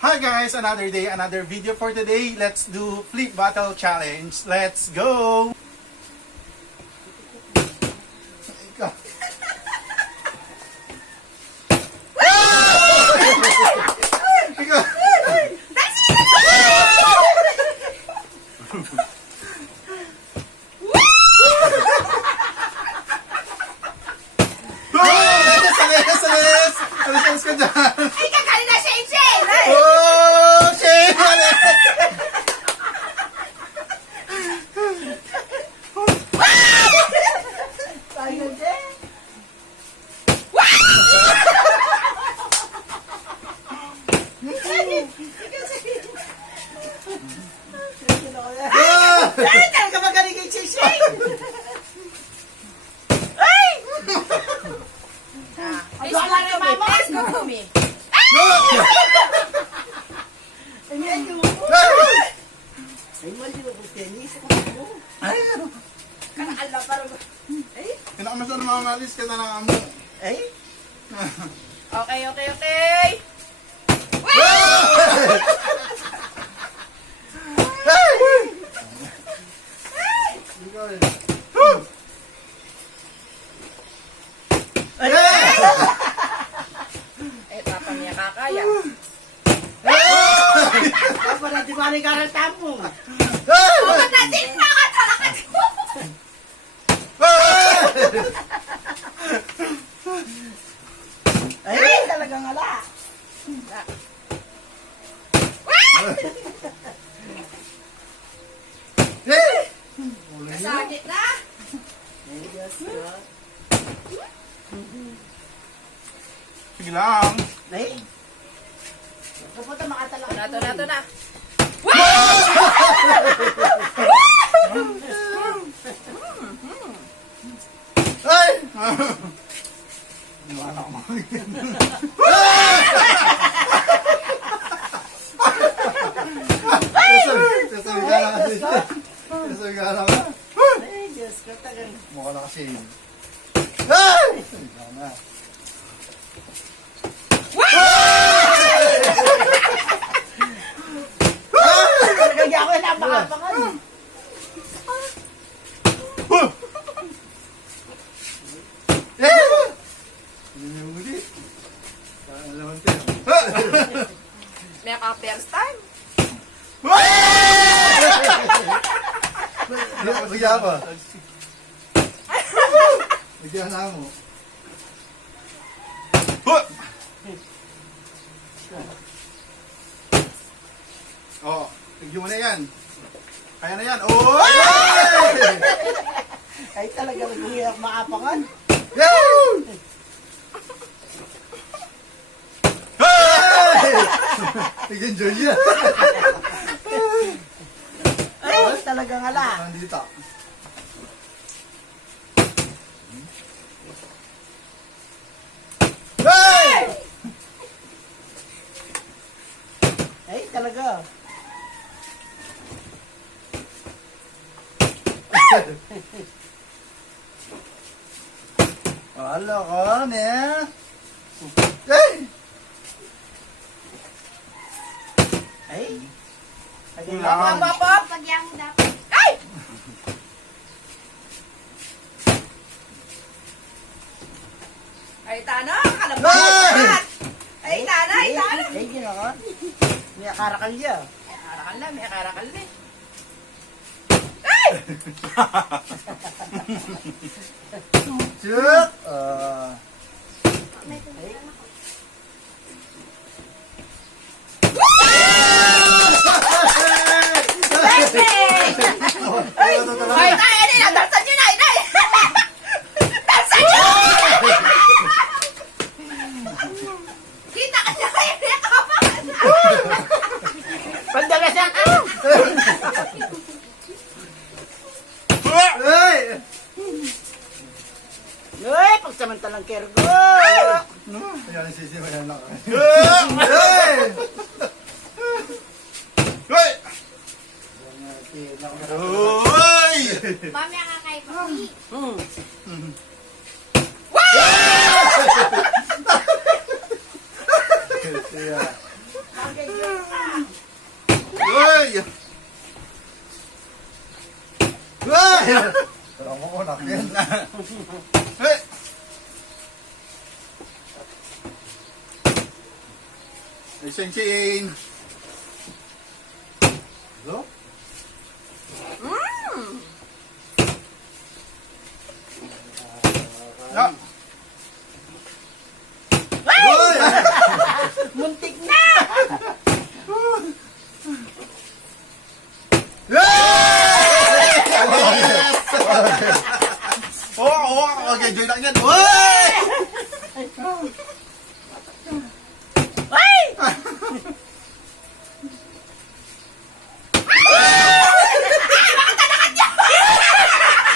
Hi guys, another day, another video for today. Let's do flip battle challenge. Let's go! Ikaw. Ikaw. Alis ka dyan! Ay, kakali na Shane Shane! Oh, Shane! Tayo din. Ay, talaga magaling kay Shane Shane! Ay! Please go to me. Please go to me. Ayan yung ay, mali mo po tennis. Ay, Kanakala parang... Ay! pinakamasar mamalis ka na lang amo. Ay, Okay, okay, okay! Ikaw eh. Eh, papa niya kakaya. dapat natin maring karaltan mo. Bakit natin nakatalakat mo? Ay, talagang ala. Sakit na? Ay, Diyos ko. Sige lang. Ay, kapunta makatalakad. Ito na. Ay! Wala ko Sasabi ka lang ka. Ay, Diyos ko, tagang. Mukha na kasi. Ay! Ikaw na. Talagang ako yung napakapangan. Yun yung muli. Saan naman kayo? May ka first time. Bigyan pa. Bigyan na mo. Oh, bigyan mo na yan. Kaya na yan. Oh! Ay, talagang hirap makapangan. Nag-enjoy yan. Ay, talagang ala. Nandito. Hey! Ay, talaga. Wala ka, ne? Hey! Ay, Kulang. Pop! Pagyan mo dapat. Ay! Ay, tana! Kalabot! Ay, tana! Ay, tana! ay, ginaka. May akarakal niya. May karakal na eh. Ay! Chuk! May tumilang ako. Ay! Ay, nay! Nadarsan nyo, nay! Nay! Darsan nyo! Kita ka niya kayo! Pagdalasan ka! Hey! Ay, pagsamantalang kergo! Ayan ang sisi, ayan lang. Hey! Hey! Hoy! Mamaya ka kay Papi. Yeah. Okay, Wala mo ko nakin. Hey! Sing-sing! Hello? Ya! Ay! Muntik na! Okay, join lang yan. Uy! Ay!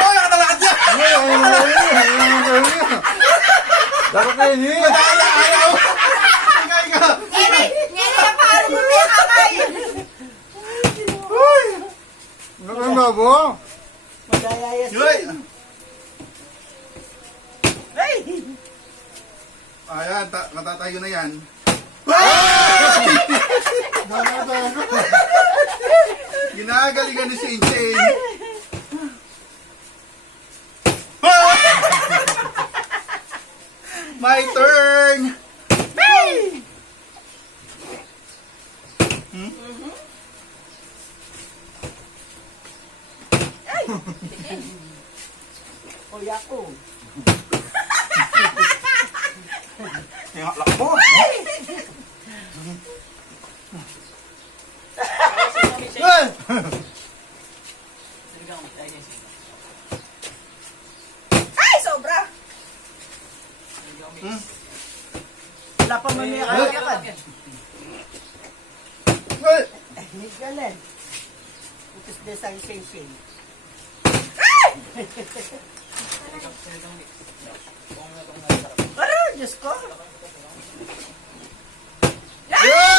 Uy, nakalakad yan! Dapat kayo ni. Madala, ayaw! Ingay ka! Ngeri, ngeri na parang hindi kakay. Uy! Ano kayo babo? Magayayas. Uy! Ay! Ayan, matatayo na yan. Ginagalingan ni Sing-Sing. My turn! Ay! Kuya ko. Yung haklak mo. Ay, sobra. Wala pa man may kalakad. Uy! Hindi galing. Utos din sa sing-sing. Pero, Diyos ko. Galing.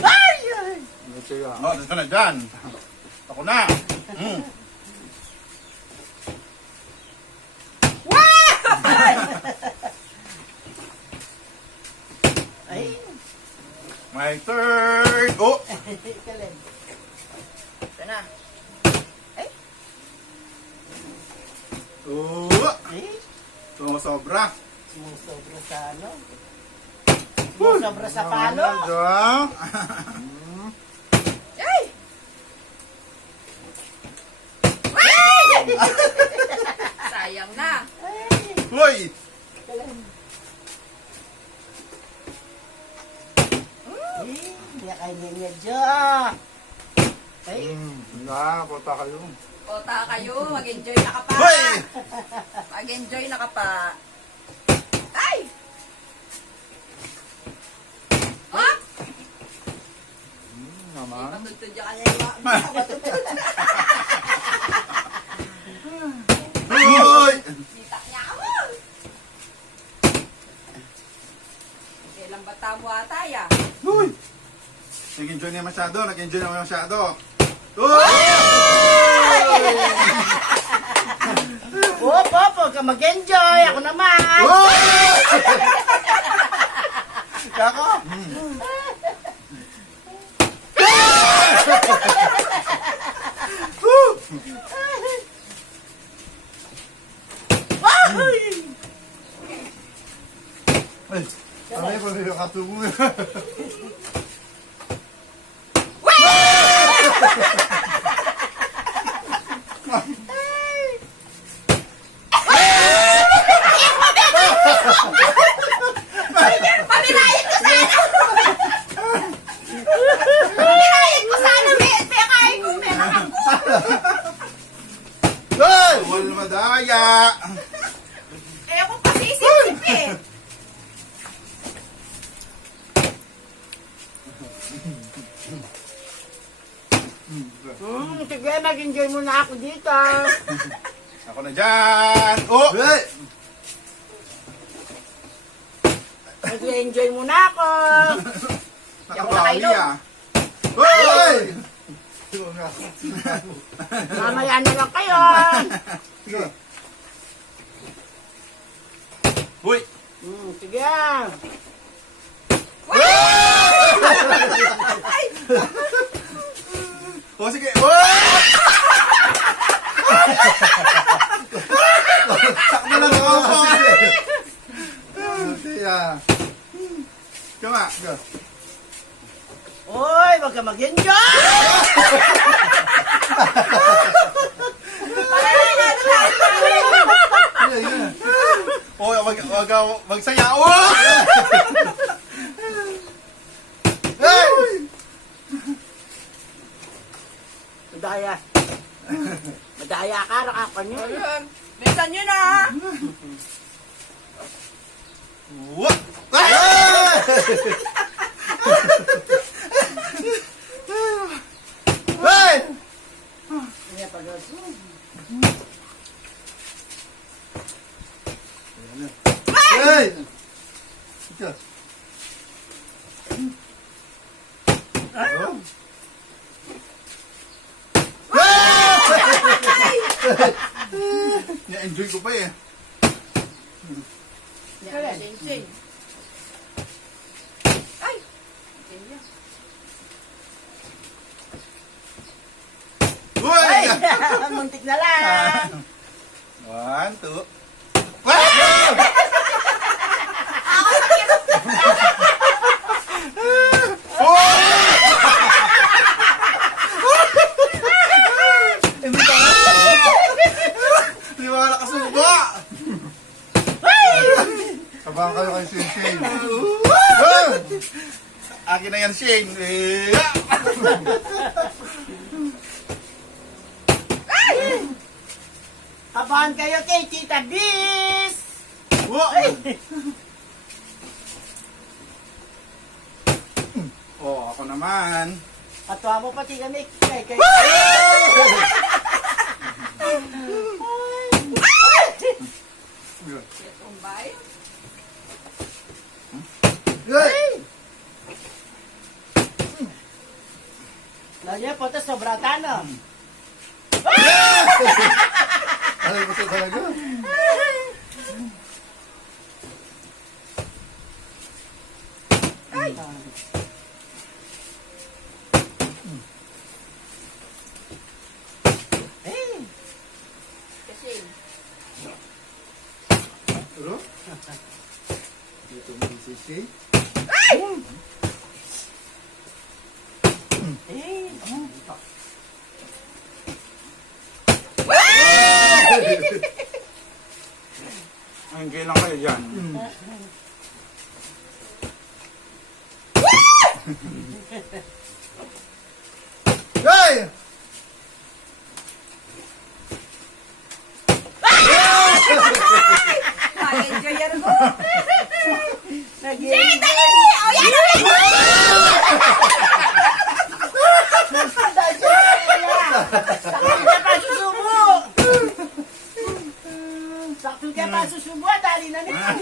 Ay! Ay! Ito yan. Oh, nandito na dyan. Ako na. Ay! My turn. Oh! Galing. Ito na. Oh! Ay! Sobra. Sumusobra sa ano? Sumusobra sa palo? Ay! Sayang na. Ay! Uy! Galing. Ay! Hindi kaya niya dyan. Ay! Punta kayo. Kota kayo, mag-enjoy na ka pa. Uy! Mag-enjoy na ka pa. Ay! Oh! Naman. Matutod yung kanya. Matutod. Uy! Sitak niya ka mo. Kailang bata mo ata ya. Uy! Nag-enjoy na masyado. Nag-enjoy na masyado. Uy! Op, op, huwag ka mag-enjoy. Ako naman. Uy! Kako? Ay! Ay, ano yung pwede katubo? Pamirayin ko sana! Pamirayin ko sana! May kain ko pera ako! Uy! Wala madaya. Eh ako kasi isip eh. Sige, mag-enjoy muna ako dito. Ako na dyan. Oh! Hey! Mag-enjoy muna ako. Nakabawi ah. Uy! Mamaya na lang kayo. Sige. Uy! Sige ah. O sige. Wow! Sakto lang ako po. Okay ah. Ikaw nga. Go. Oy, wag ka mag-enjoy! O, magsaya. Oh! Hey! Madaya. Madaya ka, nakakanyo. Ayun. Bilisan nyo na. What? Hey! Hey! Sige, pag-aso. Hey! Ika. Na-enjoy ko pa eh. Sing-sing. Ay! Ganyan. Uy! Muntik na lang. 1, 2. Hindi mo nakasuba! Sabahan kayo kay Sing-Sing. Akin na yan, Shing. Kabahan kayo kay Tita Bis. Oh, ako naman. Katwa mo pati kami. Kay. Tumbay. Hey! Lanya po ito sobratan no. Alam mo ito talaga? Kasi. Pero? Dito mo si Sing. Ay, lang kayo dyan. Hey! Enjoy yan ko. Nag-iinit. Dali! O yan! O yan! Sakto ka pa susubo. Sakto ka pa susubo. Dali na nito.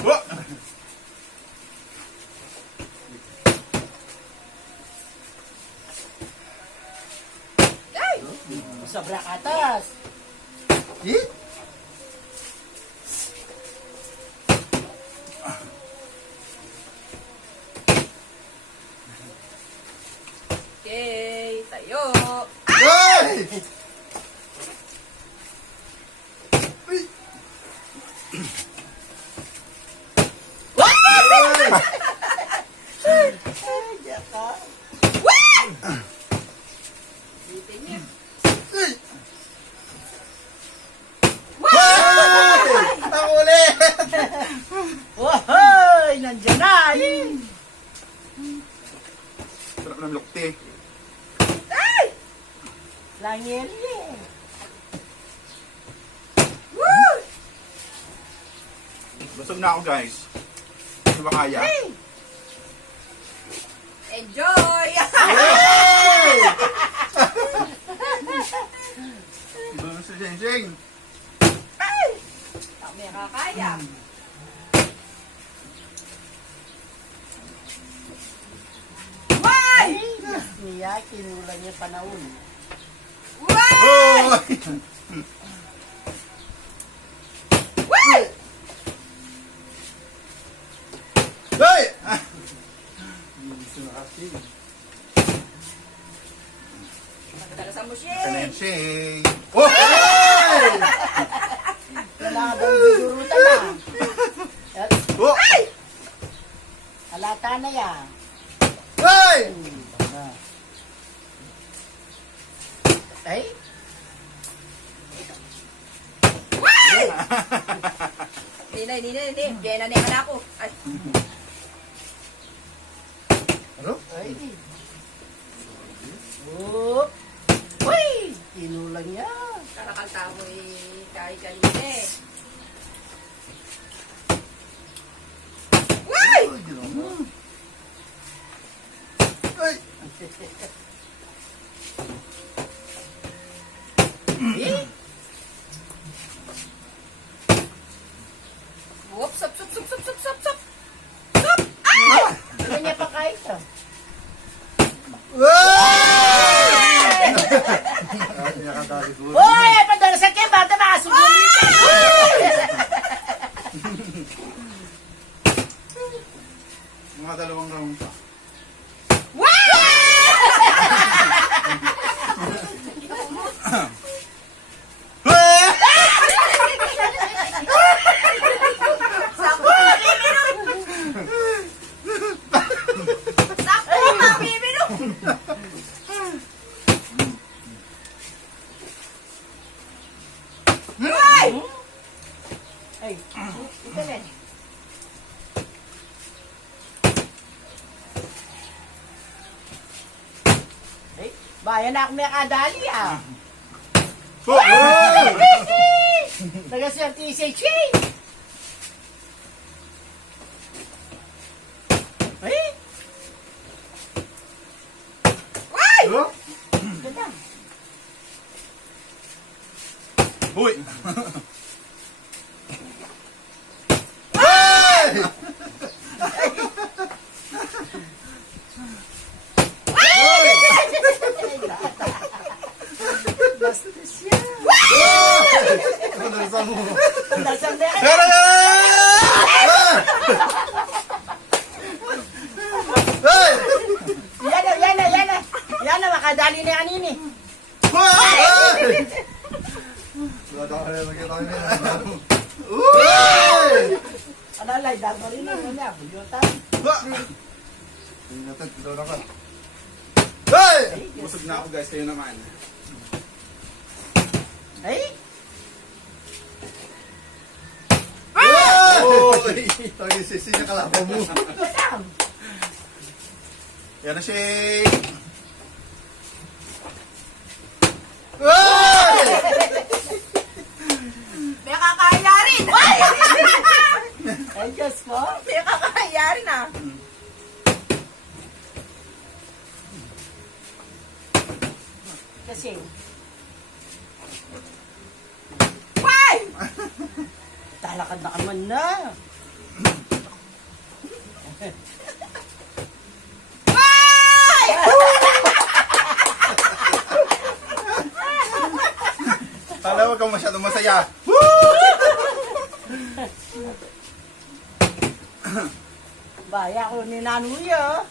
Oh! Sobra katas. Eh? Okay, tayo. Hey! Ay, diyan ka. Bitin niya. Ang ulit! Wahoy! Nandiyan na. Sarap ng lukti. Langeli. Busog na ako, guys. Hindi ba kaya? Enjoy! Busog si Sheng. Kami kakaya. Ay! Niya, kinula niya panahon. Wow! Oh! Ito na kasi. Dalasan mo, Kanin Shay. Shay. Oh! Wala ka daw bigurutan na. Oh! Halata na yan. Ay! Ay, Hindi. Diyan na niya ako. Ay, Ano? ay. Oop. Uy! Tinulang niya. karakalta mo kahit kanina eh. Why? Ay, ginawa. Ay! Eh? Whoop, sup. Ano niya pa kahit to? Ay! Ay, nakadali ko. Uy! Padala sa kaya bata makasuguli ka! Mga dalawang round pa. Sakto, mabibino. Ay, ito na. Ay, bayan na ako may kadali ah. Oh! Nagaswerte si Chay. Ay, Oh! ganda. Uy! Ay! Bastos yan. Ano sa mo? Dasang na yan. Pero! Ay! Yan na. Yan na, makadali na yan ini. Ay! Wala ka rin magkita kami. Ay! Alalay, dago rin na. Wala, bulyota. Tingnan natin, tulaw na ka. Ay! Busog na ako guys, kayo naman. Ay, Ay! Uy! Ito yung sisi niya kalaban mo. ganda. Yan na Shay! Ay! May kakaya rin. Ay, Diyos ko. May kakaya rin ah. Kasi, Why? talakad na ka man na. Why? Kala huwag kang masyadong masaya. Baya ko ni Nanuya.